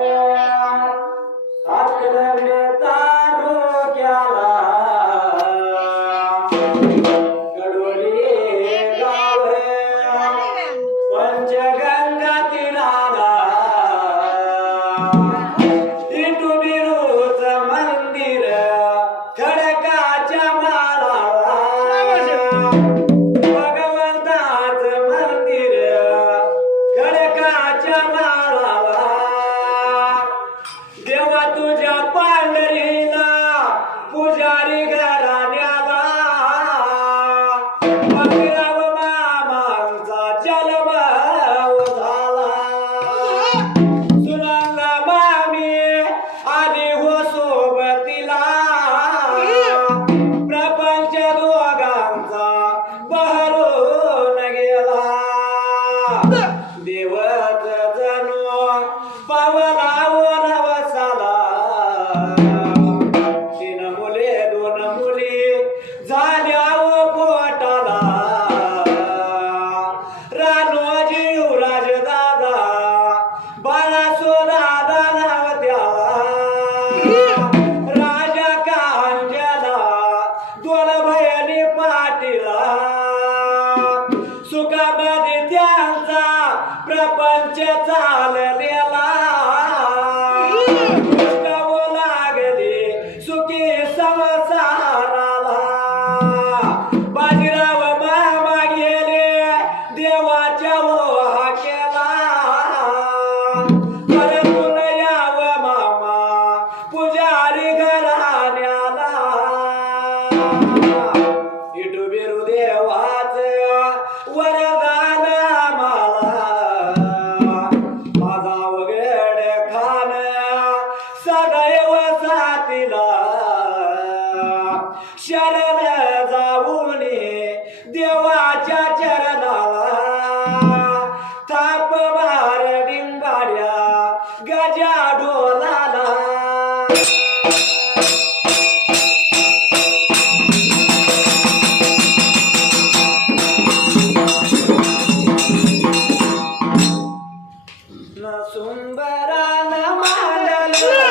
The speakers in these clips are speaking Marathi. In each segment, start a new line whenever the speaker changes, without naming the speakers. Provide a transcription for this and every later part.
Thank you. সোনা शरण जाऊन देवाच्या चरणाला थाप मार डिंबाड्या गजा डोलाला. सुंबराला मांडला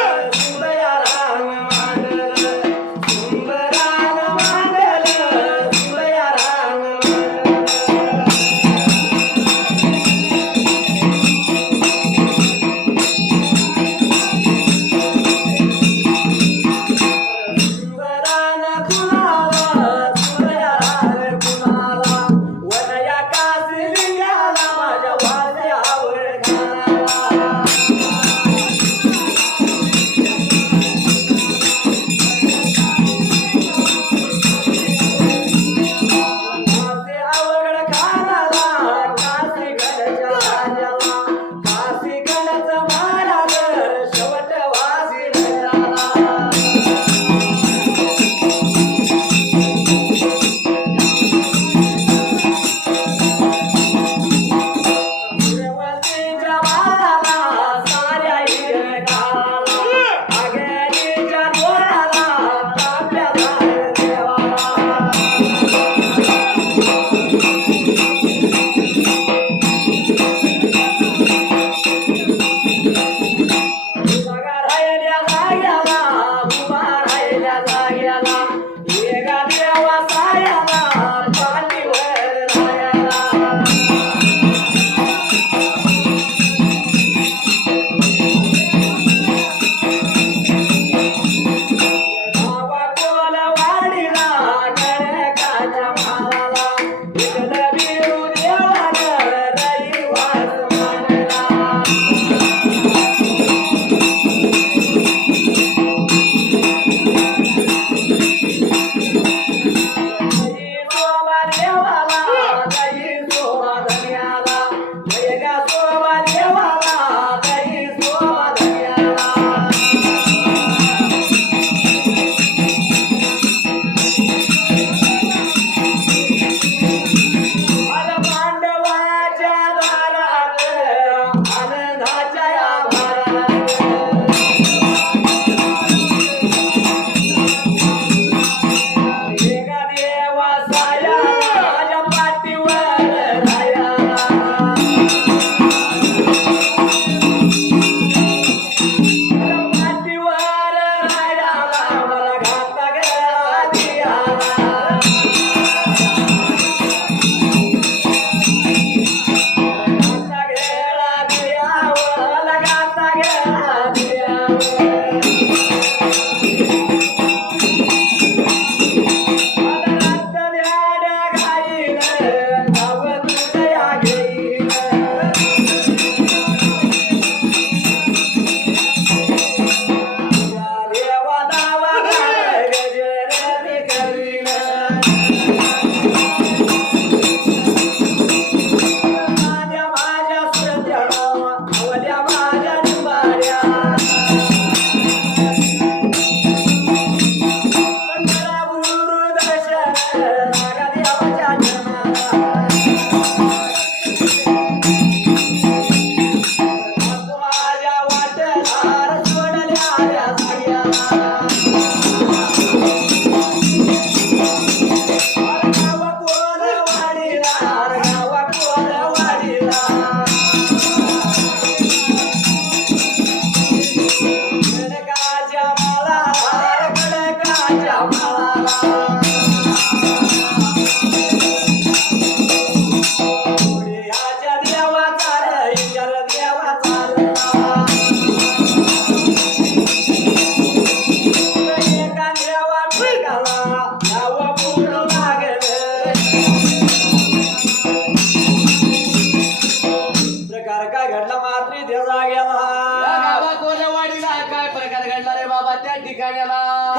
yeah.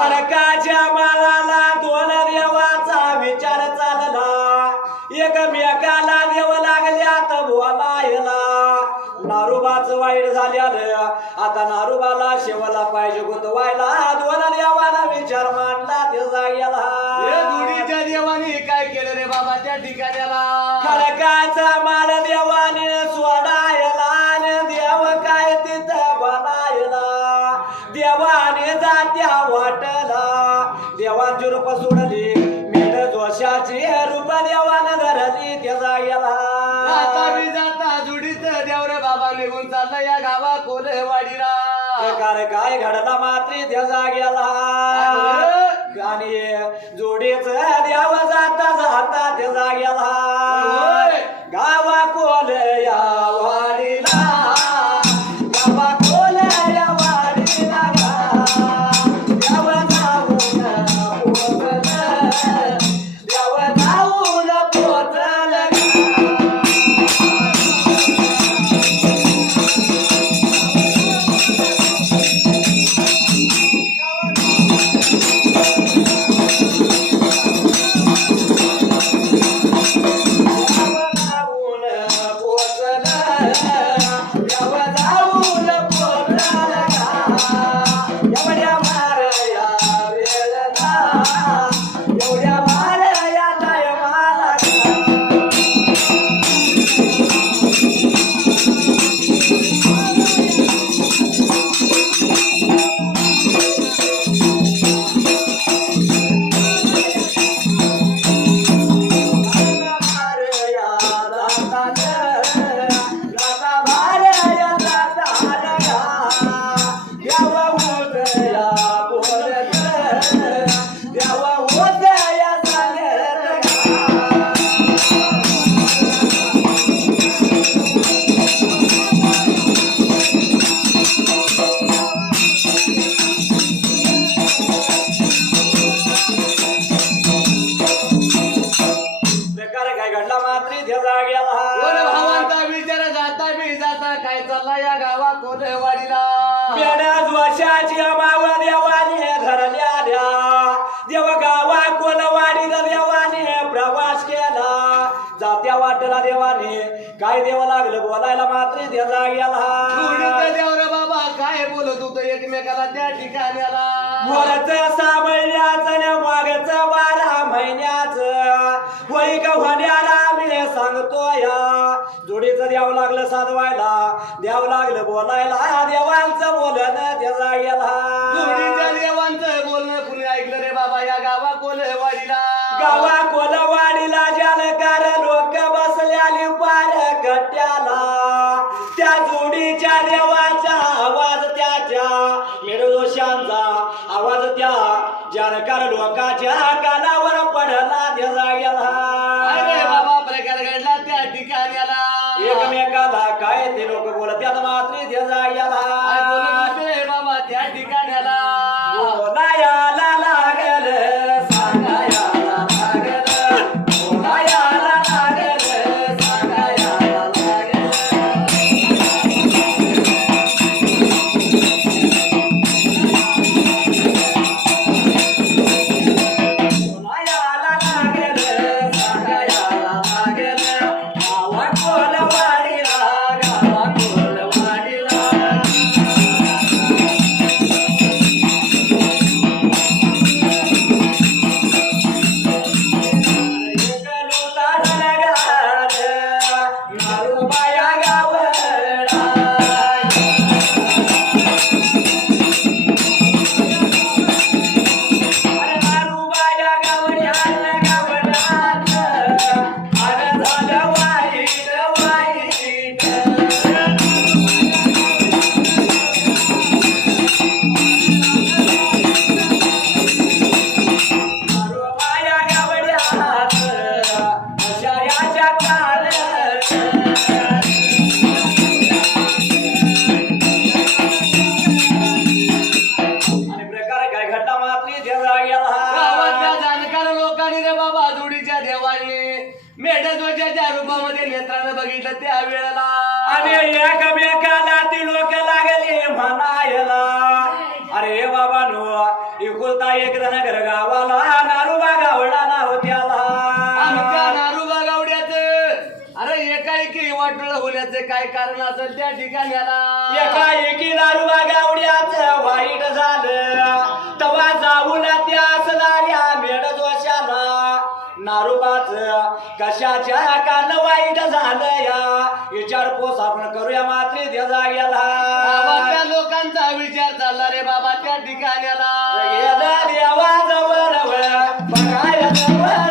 ठिकाण्याला
मालाला दोन देवाचा विचार चालला? एकमेकाला देव लागल्यात बोलायला नारोबाच वाईट झाल्यानं आता नारोबाला शेवला पाहिजे गुंतवायला
बाबा निघून चालला या गावा कोलवाडीला
प्रकार काय घडला मात्री त्या जाग्याला. गाणी जोडीच देव जाता जाता त्या जाग्याला.
चालला या गावा कोलवाडीला.
बेडच वर्षाची माव देवाने धरल्या द्या. देव गावा कोलवाडीला देवाने प्रवास केला जात्या वाटला देवाने. काय देव लागलं बोलायला मात्र
जुडीत
गेला
देव रे बाबा काय बोलत होतो एकमेकाला त्या ठिकाण्याला.
वरच सहा द्यावं लागलं साधवायला द्यावं लागलं बोलायला. देवांचं बोलन त्याचा
जुडीच्या
गेला
देवांचं बोलणं कुणी ऐकलं रे बाबा या गावा कोलवाडीला?
गावा कोलवाडीला जालकार लोक बसल्याली पार कट्ट्याला त्या जोडीच्या
बाबा
जोडीच्या देवाने मेढ्याच्या रूपामध्ये नेत्रानं बघितलं त्या
वेळेला.
आणि एकमेकाला ती लोक लागले म्हणायला. अरे बाबा नो एकुलता एक जण घर गावाला नारुबा गावडा नाव त्याला
नारुबा गावड्याच अरे एकाएकी वाटलं होण्याचं काय कारण असेल त्या
ठिकाणी एकाएकी नारुबा गावड्याचं कशाच्या कारण वाईट झालं या विचारपूस आपण करूया मात्री त्या जाग्याला
गावातल्या लोकांचा विचार चालला रे बाबा त्या ठिकाण्याला.
गेला देवाजवळ बघायला जवळ